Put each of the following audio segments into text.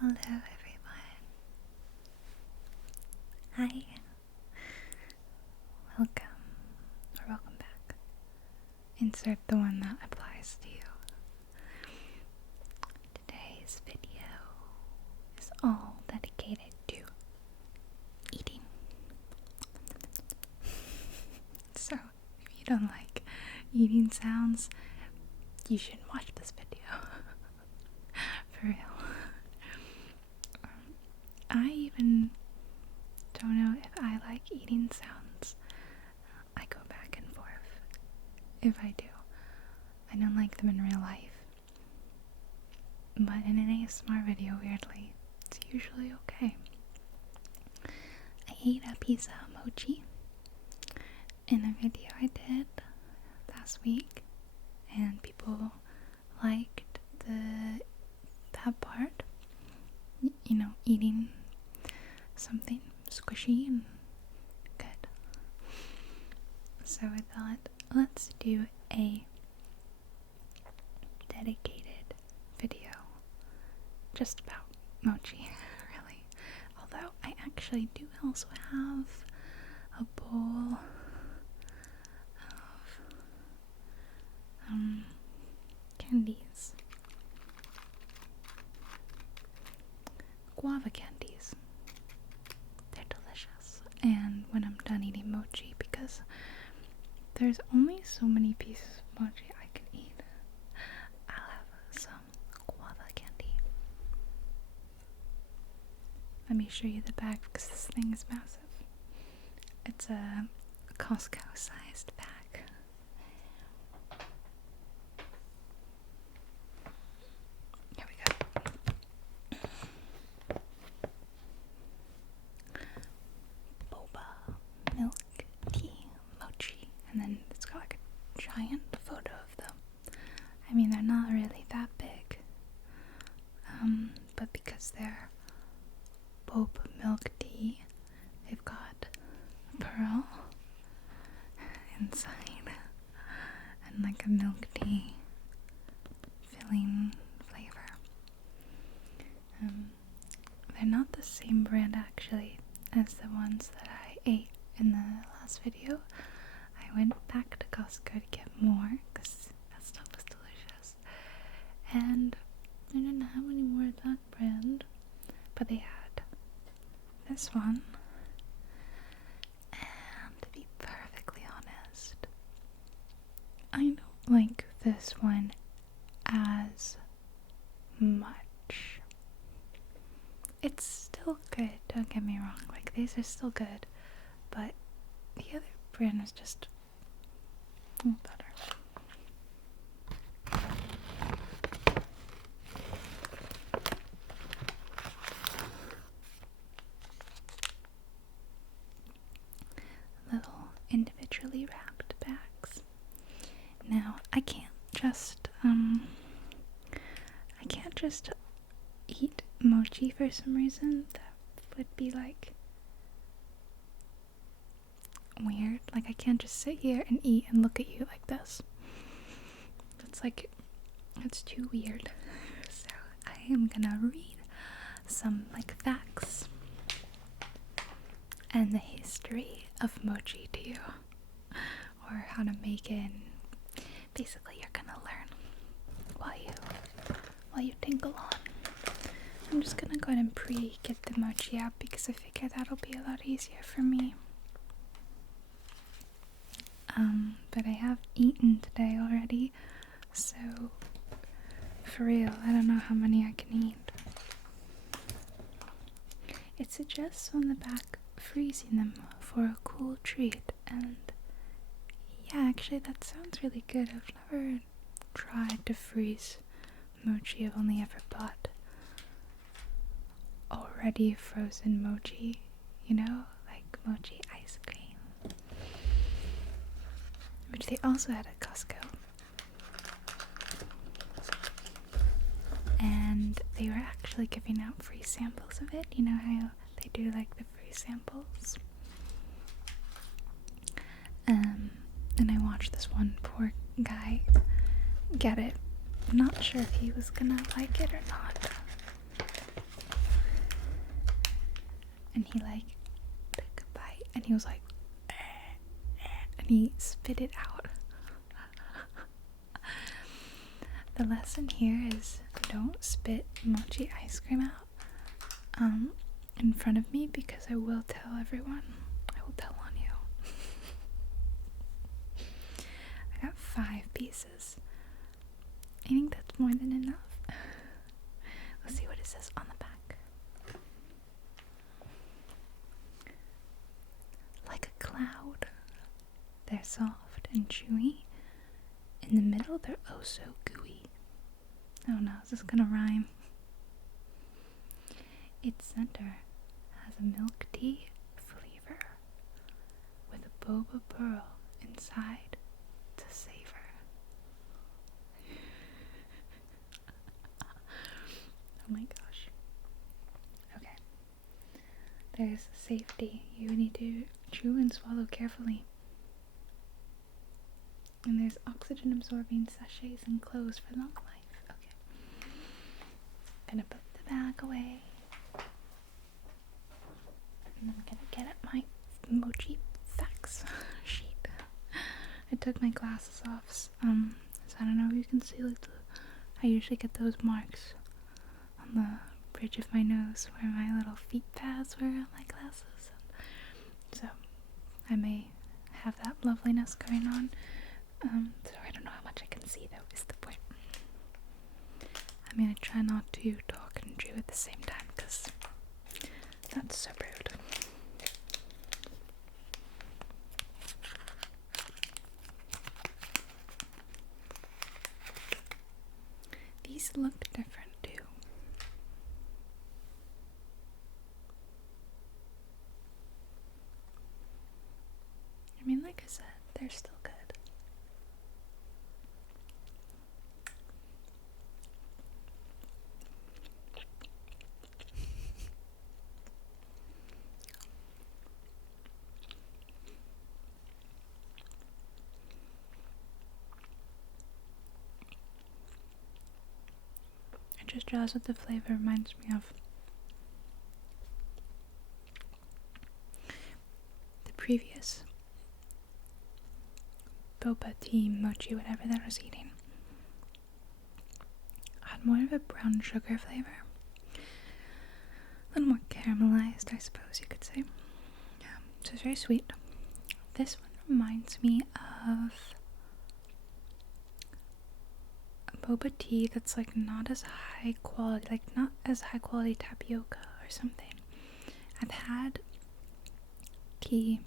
Hello everyone. Hi. Welcome back. Insert the one that applies to you. Today's video is all dedicated to eating. So, if you don't like eating sounds, you shouldn't watch this video. For real. I even don't know if I like eating sounds. I go back and forth. If I do. I don't like them in real life. But in an ASMR video, weirdly, it's usually okay. I ate a piece of mochi in a video I did last week, and people liked that part. You know, eating something squishy and good. So I thought, let's do a dedicated video just about mochi, really. Although I actually do also have a bowl of candies. Guava candies. They're delicious. And when I'm done eating mochi, because there's only so many pieces of mochi I can eat, I'll have some guava candy. Let me show you the bag because this thing is massive. It's a Costco-sized bag. Here we go. Boba milk tea mochi, and then it's got like a giant photo of them. I mean, they're not really that big, but because they're boba milk tea, they've got a pearl inside and like a milk tea filling flavor. They're not the same brand actually as the ones that I ate in the last video. I went back to Costco to get more because that stuff was delicious, and they didn't have any more of that brand, but they had this one. And to be perfectly honest, I don't like this one as much. It's still good, don't get me wrong, like these are still good, but the other brand is just better. Little individually wrapped bags. Now, I can't just eat mochi for some reason. That would be like weird. Like, I can't just sit here and eat and look at you like this. It's too weird. So I am gonna read some like facts and the history of mochi to you, or how to make it. And basically, you're gonna learn while you tingle on. I'm just gonna go ahead and get the mochi out because I figure that'll be a lot easier for me. But I have eaten today already, so for real, I don't know how many I can eat. It suggests on the back freezing them for a cool treat, and yeah, actually that sounds really good. I've never tried to freeze mochi. I've only ever bought already frozen mochi, you know, like mochi ice cream, which they also had at Costco. And they were actually giving out free samples of it. You know how they do like the free samples? And I watched this one poor guy get it. I'm not sure if he was gonna like it or not. and he like took a bite and he was like and he spit it out. The lesson here is don't spit mochi ice cream out in front of me, because I will tell everyone. I will tell on you. I got 5 pieces. I think that's more than enough. Let's see what it says on the back. Like a cloud. They're soft and chewy. In the middle, they're oh so gooey. Oh no, is this gonna rhyme? Its center has a milk tea flavor with a boba pearl inside to savor. Oh my gosh. Okay. There's safety. You need to chew and swallow carefully. And there's oxygen absorbing sachets and clothes for long life. Okay. Gonna put the bag away. And I'm gonna get at my mochi facts sheet. I took my glasses off, so I don't know if you can see, like, I usually get those marks on the bridge of my nose where my little feet pads were on my glasses. So I may have that loveliness going on. So I don't know how much I can see, though, is the point. I'm gonna try not to talk and chew at the same time, because that's so rude. These look different, too. I mean, like I said, they're still good. I just realized what the flavor reminds me of. The previous Boba tea, mochi, whatever that I was eating, had more of a brown sugar flavor. A little more caramelized, I suppose you could say. Yeah, so it's very sweet. This one reminds me of a boba tea that's like not as high quality, like not as high quality tapioca or something. I've had tea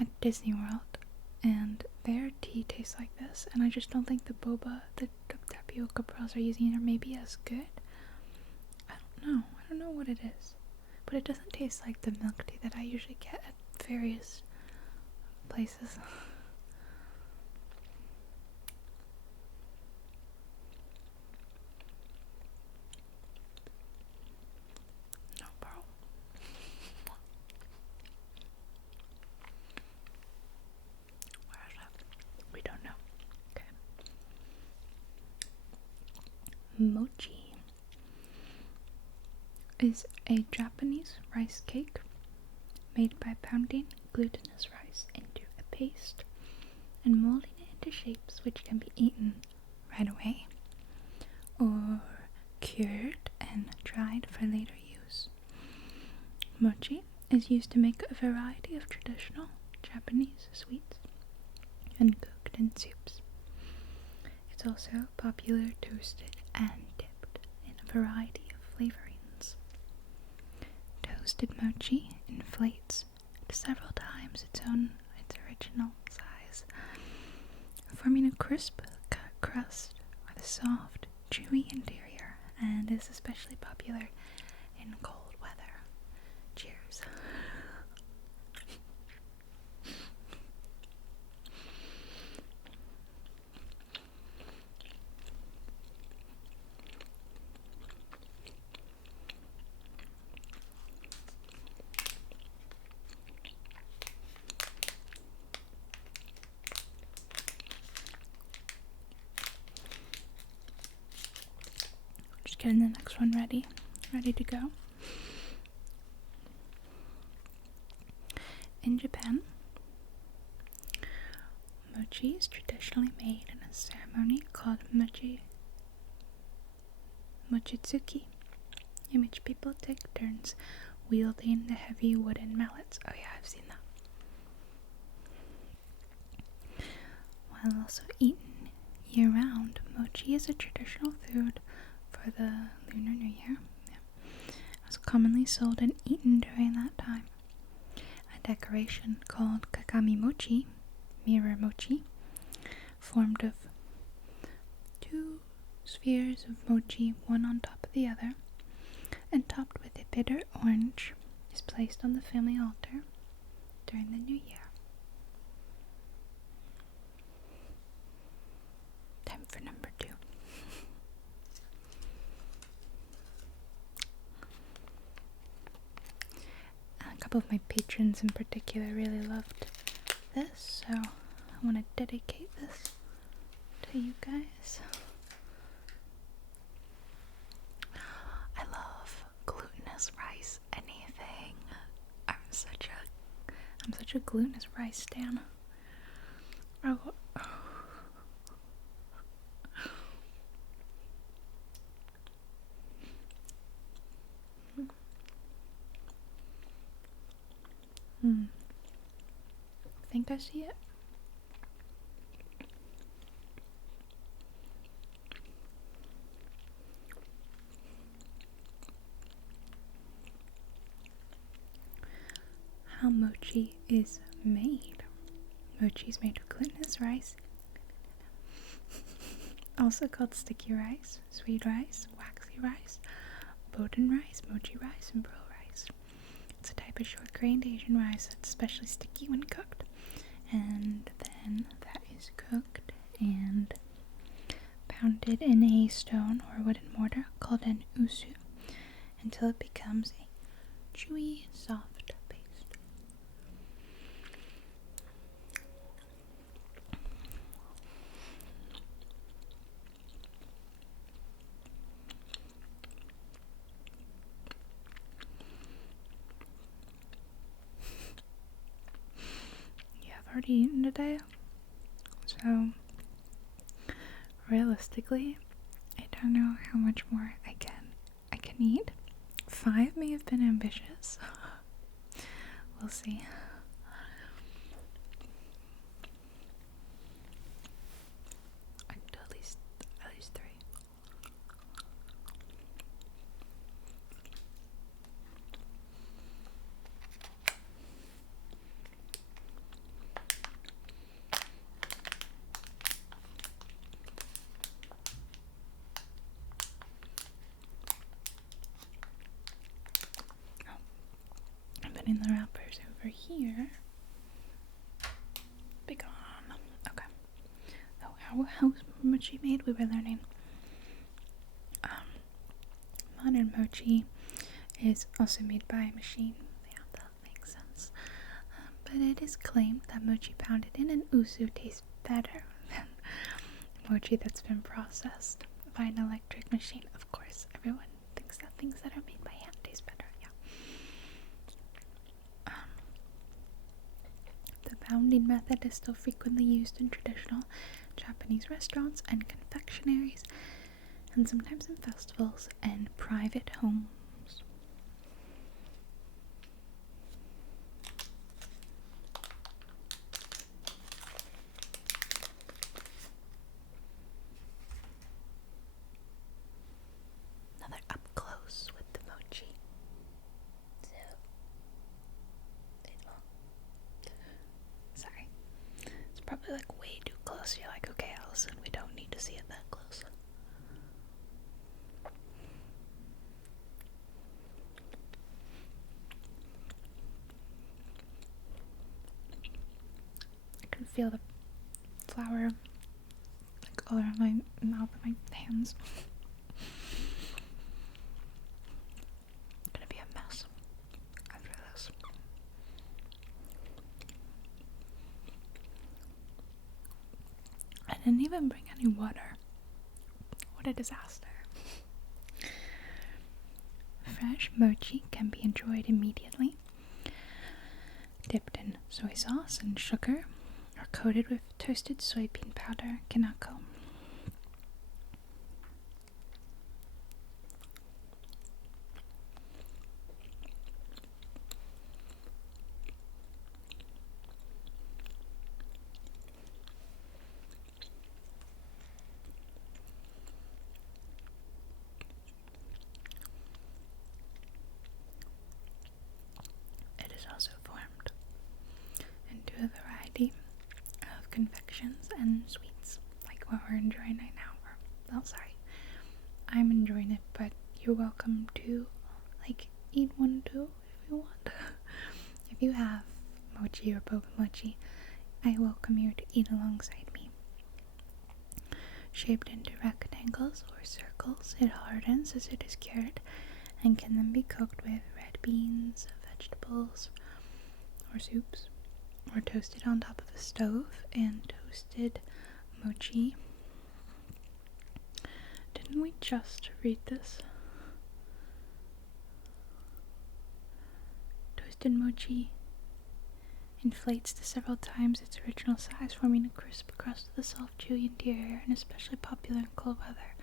at Disney World, and their tea tastes like this, and I just don't think the boba, the tapioca pearls are using are maybe as good. I don't know what it is, but it doesn't taste like the milk tea that I usually get at various places. No, bro. Where is that? We don't know. Okay. Mochi is a Japanese rice cake made by pounding glutinous rice into a paste and molding it into shapes which can be eaten right away or cured and dried for later use. Mochi is used to make a variety of traditional Japanese sweets and cooked in soups. It's also popular toasted and dipped in a variety of flavorings. Toasted mochi inflates to several times its original size, forming a crisp cut crust with a soft, chewy interior, and is especially popular in cold weather. Cheers. Just getting the next one ready to go. In Japan, mochi is traditionally made in a ceremony called mochitsuki, in which people take turns wielding the heavy wooden mallets. Oh yeah, I've seen that. While also eaten year-round, mochi is a traditional food for the Lunar New Year. It was commonly sold and eaten during that time. A decoration called kakami mochi, mirror mochi, formed of two spheres of mochi, one on top of the other, and topped with a bitter orange, is placed on the family altar during the new year. Time for number 2. A couple of my patrons in particular really loved this, so I want to dedicate this to you guys. I love glutinous rice, anything. I'm such a glutinous rice stan. Oh. I think I see it. How mochi is made. Mochi is made of glutinous rice, also called sticky rice, sweet rice, waxy rice, boden rice, mochi rice, and pearl rice. It's a type of short-grained Asian rice that's especially sticky when cooked, and then that is cooked and pounded in a stone or wooden mortar called an usu until it becomes a chewy, soft paste. I've already eaten today, so realistically, I don't know how much more I can eat. 5 may have been ambitious. We'll see. At least 3. In the wrappers over here. Be gone. Okay. Oh, how mochi made? We were learning. Modern mochi is also made by a machine. Yeah, that makes sense. But it is claimed that mochi pounded in an usu tastes better than mochi that's been processed by an electric machine. Of course, everyone thinks that things that are made by hand taste better. The pounding method is still frequently used in traditional Japanese restaurants and confectionaries, and sometimes in festivals and private homes. Another up close with the mochi. Sorry. It's probably like way too close. You're like, okay, Allison, we don't need to see it that close. I can feel the flour like all around my mouth and my hands. It's gonna be a mess after this. I didn't even bring any water. What a disaster. Fresh mochi can be enjoyed immediately. dipped in soy sauce and sugar, or coated with toasted soybean powder, kinako. It is also formed into a variety of confections and sweets, like what we're enjoying right now. I'm enjoying it, but you're welcome to eat one too if you want. If you have mochi or boba mochi, I welcome you to eat alongside me. Shaped into rectangles or circles, it hardens as it is cured and can then be cooked with red beans, vegetables, or soups, or toasted on top of a stove. And toasted mochi, didn't we just read this? Toasted mochi inflates to several times its original size, forming a crisp crust with a soft, chewy interior, and especially popular in cold weather.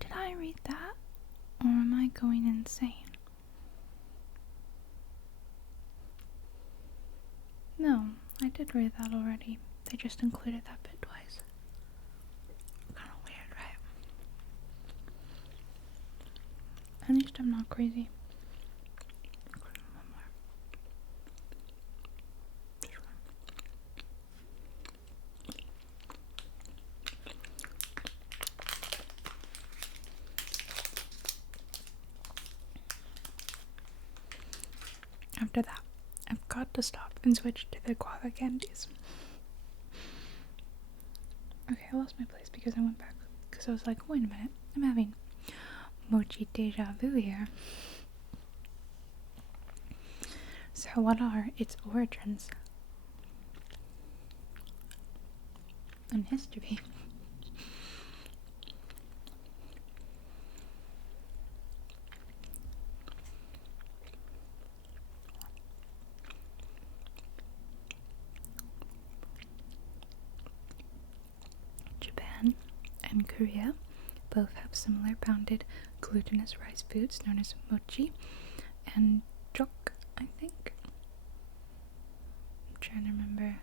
Did I read that, or am I going insane? No, I did read that already. They just included that bit twice. Kind of weird, right? At least I'm not crazy. One more. This one. After that, I've got to stop and switch to the guava candies. Okay, I lost my place because I went back. Because I was like, wait a minute, I'm having mochi deja vu here. So what are its origins and history? Japan and Korea both have similar pounded glutinous rice foods known as mochi and jok, I think. I'm trying to remember.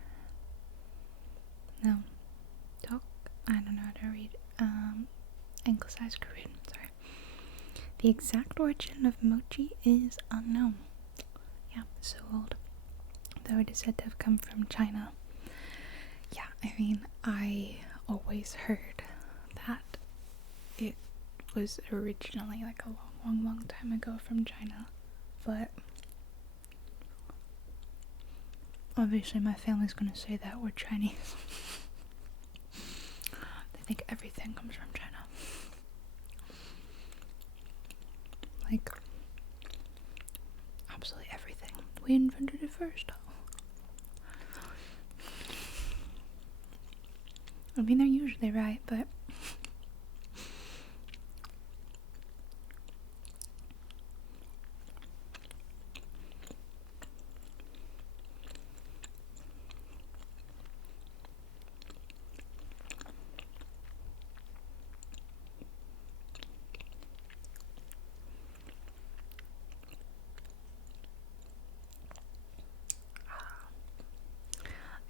No. Tok? I don't know how to read. Anglicized Korean, sorry. The exact origin of mochi is unknown. Yeah, so old. Though it is said to have come from China. Yeah, I mean, I always heard that it was originally like a long time ago from China, but obviously my family's gonna say that we're Chinese. They think everything comes from China. Like, absolutely everything. We invented it first. I mean, they're usually right, but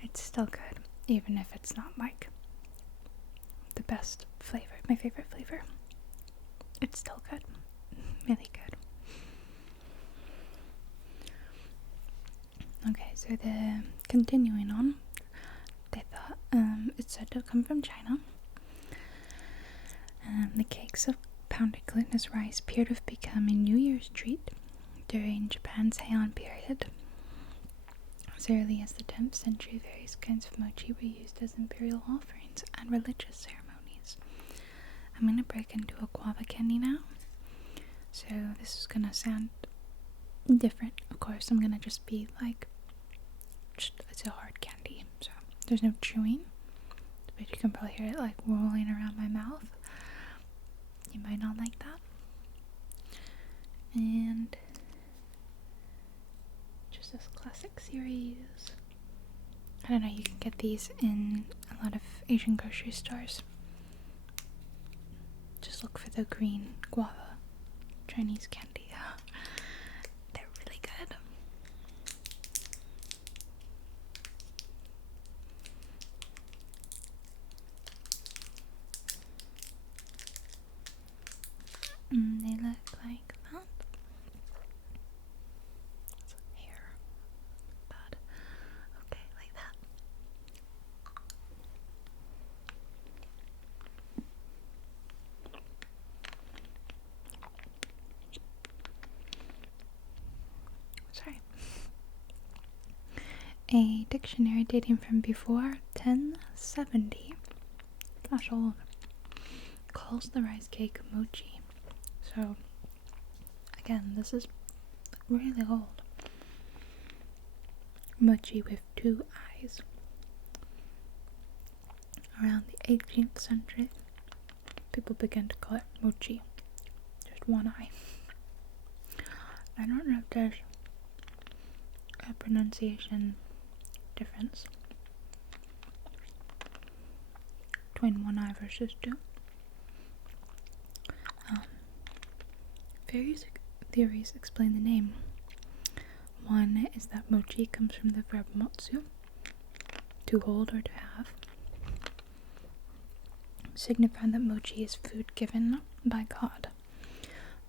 it's still good, even if it's not like the best flavor, my favorite flavor. It's still good, really good. Okay, so continuing on, they thought it's said to come from China. The cakes of pounded glutinous rice appear to have become a New Year's treat during Japan's Heian period. As early as the 10th century, various kinds of mochi were used as imperial offerings and religious ceremonies. I'm going to break into a guava candy now. So this is going to sound different. Of course, I'm going to just be like, it's a hard candy. So there's no chewing. But you can probably hear it like rolling around my mouth. You might not like that. And just this classic series don't know, you can get these in a lot of Asian grocery stores. Just look for the green guava Chinese candy. They're really good. They look like that. It's hair. Bad. Okay, like that. Sorry. A dictionary dating from before 1070 / old calls the rice cake mochi. So again, this is really old. Mochi with 2 eyes. Around the 18th century, people began to call it mochi. Just 1 eye. I don't know if there's a pronunciation difference between 1 eye versus 2. Various theories explain the name. One is that mochi comes from the verb motsu, to hold or to have, signifying that mochi is food given by God.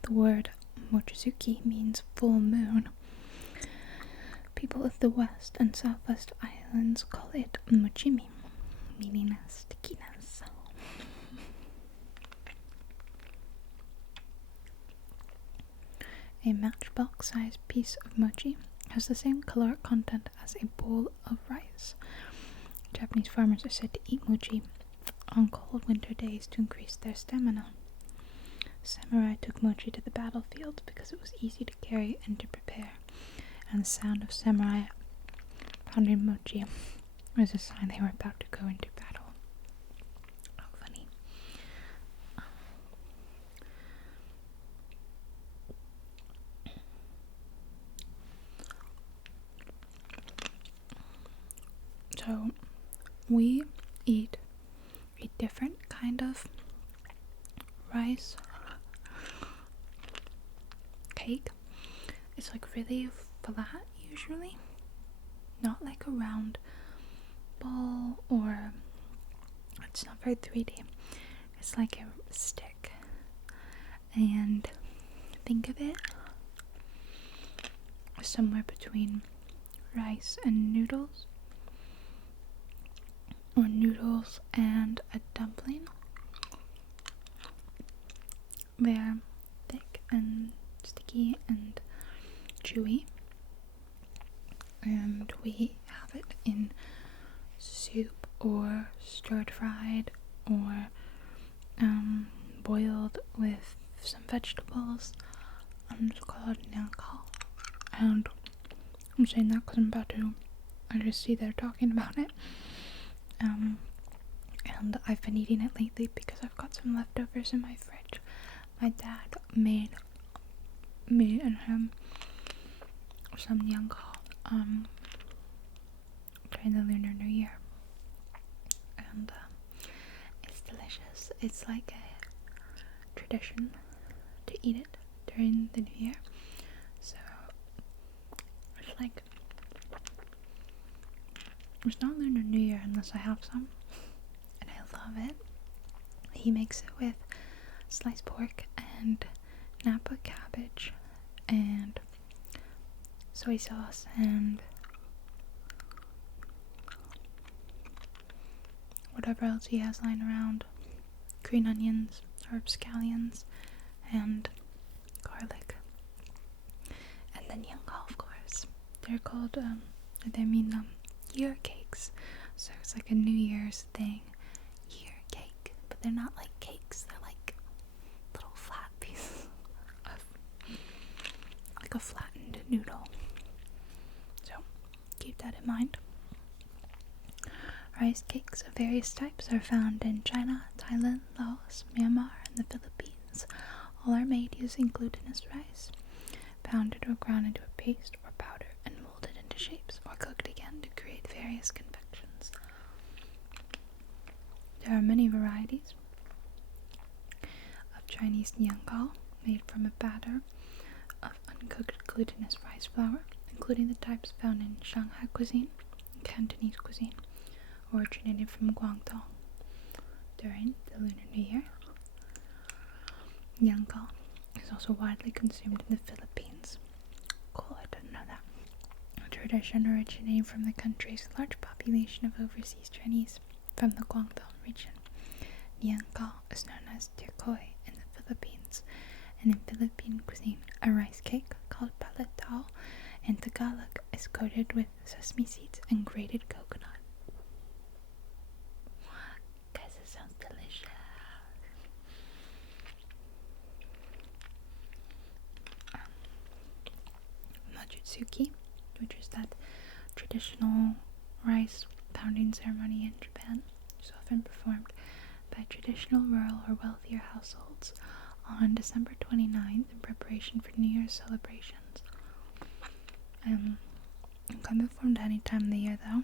The word mochizuki means full moon. People of the West and Southwest Islands call it mochimi, meaning stickiness. A matchbox-sized piece of mochi has the same caloric content as a bowl of rice. Japanese farmers are said to eat mochi on cold winter days to increase their stamina. Samurai took mochi to the battlefield because it was easy to carry and to prepare, and the sound of samurai pounding mochi was a sign they were about to go into battle. Oh, funny. So, we eat a different kind of rice cake. It's like really flat usually, not like a round ball, or it's not very 3D. It's like a stick, and think of it somewhere between rice and noodles, or noodles and a dumpling. They're thick and sticky and chewy, and we have it in soup or stir fried or boiled with some vegetables. It's called nyangkao, and I'm saying that because I just see they're talking about it. And I've been eating it lately because I've got some leftovers in my fridge. My dad made me and him some nyangkao during the Lunar New Year, and it's delicious. It's like a tradition to eat it during the New Year, so it's like, it's not Lunar New Year unless I have some, and I love it. He makes it with sliced pork and napa cabbage and soy sauce and whatever else he has lying around, green onions, herb scallions, and garlic, and then nyangkao, of course. They're called year cakes, so it's like a New Year's thing, year cake, but they're not like cakes, they're like little flat pieces of, like a flattened noodle. So keep that in mind. Rice cakes of various types are found in China, Thailand, Laos, Myanmar, and the Philippines. All are made using glutinous rice, pounded or ground into a paste or powder, and molded into shapes or cooked again to create various confections. Chinese niangao, made from a batter of uncooked glutinous rice flour, including the types found in Shanghai cuisine and Cantonese cuisine, originated from Guangdong during the Lunar New Year. Niangao is also widely consumed in the Philippines. Cool, I didn't know that. A tradition originating from the country's large population of overseas Chinese from the Guangdong region. Niangao is known as tikoi in the Philippines, and in Philippine cuisine, a rice cake called paletao in Tagalog is coated with sesame seeds and grated coconut. Guys, it sounds delicious. Mochitsuki, which is that traditional rice pounding ceremony in Japan, is often performed by traditional rural or wealthier households on December 29th in preparation for New Year's celebrations. It can be performed any time of the year though,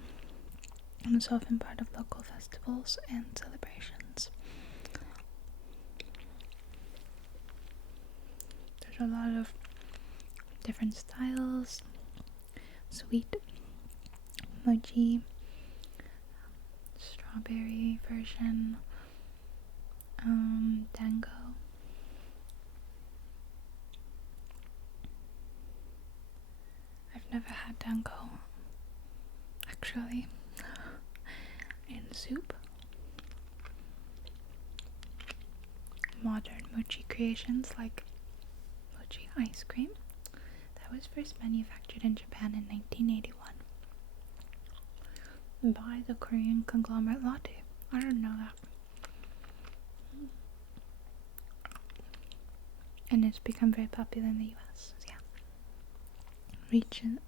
and it's often part of local festivals and celebrations. There's a lot of different styles: sweet mochi, strawberry version, dango. I've never had dango, actually, in soup. Modern mochi creations like mochi ice cream that was first manufactured in Japan in 1981 by the Korean conglomerate Lotte. I didn't know that. And it's become very popular in the US. So yeah.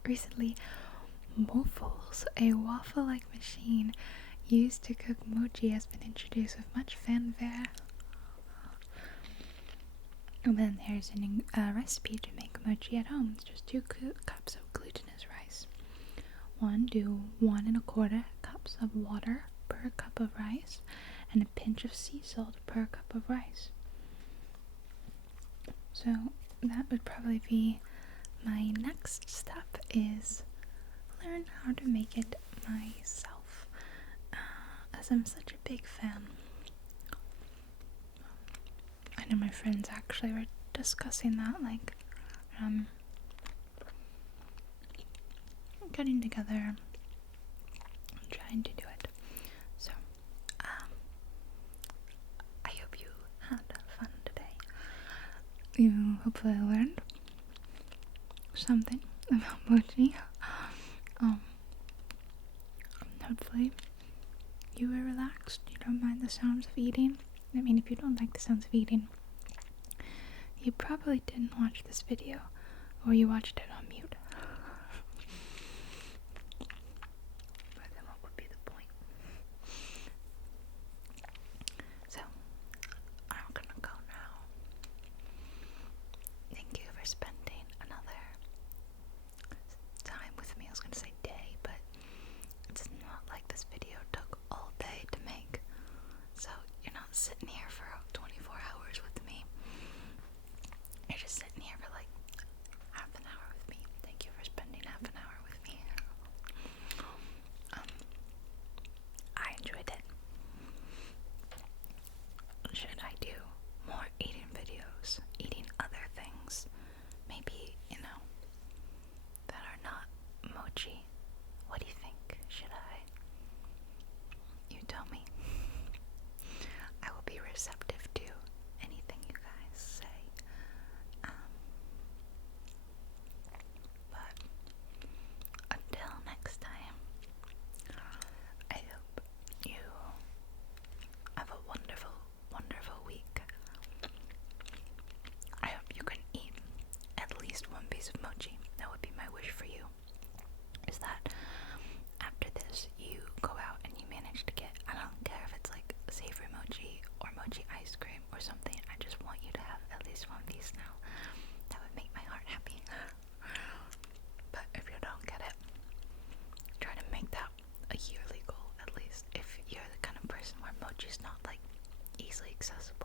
Recently, Mofos, a waffle-like machine used to cook mochi, has been introduced with much fanfare. And then here's a recipe to make mochi at home. It's just 2 cups of glutinous rice. Do 1 1/4 cups of water per cup of rice, and a pinch of sea salt per cup of rice. So that would probably be my next step, is learn how to make it myself, as I'm such a big fan. I know my friends actually were discussing that, like, getting together and trying to do it. So, I hope you had fun today. You hopefully learned something about mochi. Hopefully you were relaxed. You don't mind the sounds of eating. I mean, if you don't like the sounds of eating, you probably didn't watch this video, or you watched it on mute. But then what would be the point? So, I'm gonna go now. Thank you for spending another time with me. I was gonna say day, but it's not like this video took all day to make. So you're not sitting here for 24 hours with me. You're just sitting here for like half an hour with me. Thank you for spending half an hour with me. I enjoyed it. Should I do more eating videos? Eating other things? Maybe, that are not mochi? What do you think? Should I? You tell me. I will be receptive to anything you guys say. But until next time, I hope you have a wonderful, wonderful week. I hope you can eat at least 1 piece of mochi. That would be my wish for you. Is that after this you go out and you manage to get, I don't care if it's like savory mochi or mochi ice cream or something, I just want you to have at least 1 piece now. That would make my heart happy. But if you don't get it, try to make that a yearly goal at least, if you're the kind of person where mochi's not like easily accessible.